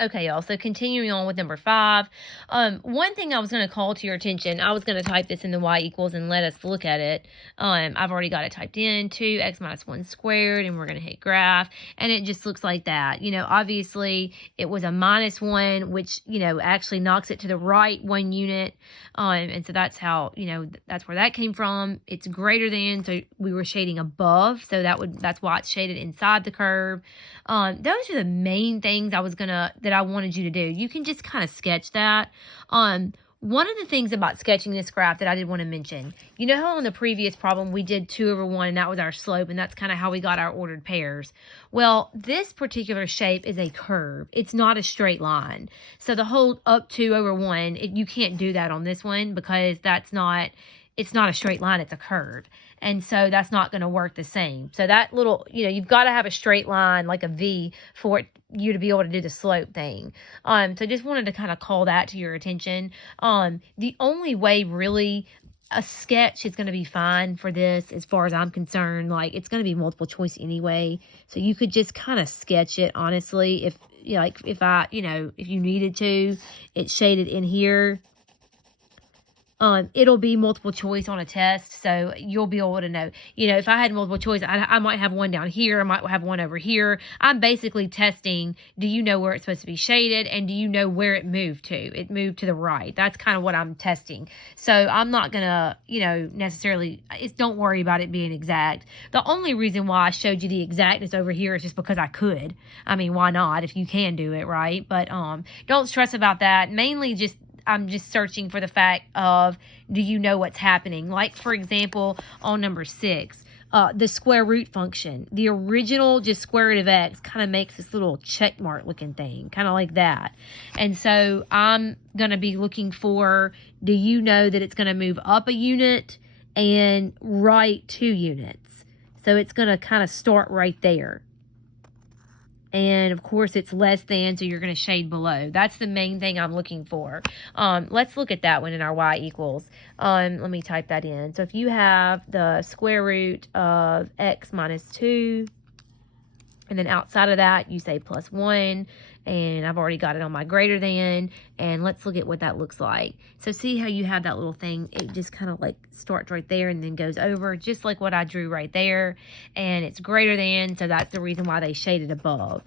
Okay, y'all, so continuing on with number 5, one thing I was going to call to your attention, I was going to type this in the y equals and let us look at it. I've already got it typed in, 2x minus 1 squared, and we're going to hit graph, and it just looks like that. You know, obviously, it was a minus 1, which, you know, actually knocks it to the right 1 unit, and so that's how, you know, that's where that came from. It's greater than, so we were shading above, so that's why it's shaded inside the curve. Those are the main things that I wanted you to do. You can just kind of sketch that. One of the things about sketching this graph that I did want to mention, you know how on the previous problem we did 2/1 and that was our slope, and that's kind of how we got our ordered pairs. Well, this particular shape is a curve. It's not a straight line. So the whole up 2/1, you can't do that on this one because it's not a straight line, it's a curve. And so that's not going to work the same. So that little, you know, you've got to have a straight line like a V for you to be able to do the slope thing. So just wanted to kind of call that to your attention. The only way really a sketch is going to be fine for this as far as I'm concerned. Like, it's going to be multiple choice anyway. So you could just kind of sketch it, honestly. If, you know, like if you needed to, it's shaded in here. It'll be multiple choice on a test, so you'll be able to know. You know, if I had multiple choice, I might have one down here, I might have one over here. I'm basically testing, do you know where it's supposed to be shaded, and do you know where it moved to? It moved to the right. That's kind of what I'm testing. So I'm not going to, you know, necessarily, don't worry about it being exact. The only reason why I showed you the exactness over here is just because I could. I mean, why not if you can do it, right? But don't stress about that. Mainly I'm just searching for the fact of, do you know what's happening? Like, for example, on number 6, the square root function. The original just square root of x kind of makes this little check mark looking thing, kind of like that. And so I'm going to be looking for, do you know that it's going to move up a unit and right 2 units? So it's going to kind of start right there. And, of course, it's less than, so you're going to shade below. That's the main thing I'm looking for. Let's look at that one in our y equals. Let me type that in. So if you have the square root of x minus 2, and then outside of that, you say plus 1, and I've already got it on my greater than, and let's look at what that looks like. So see how you have that little thing, it just kind of like starts right there and then goes over, just like what I drew right there, and it's greater than, so that's the reason why they shaded above.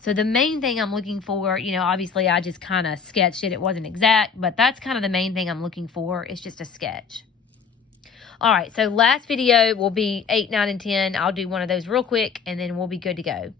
So the main thing I'm looking for, you know, obviously I just kind of sketched it, it wasn't exact, but that's kind of the main thing I'm looking for, it's just a sketch. All right, so last video will be 8, 9, and 10. I'll do one of those real quick, and then we'll be good to go.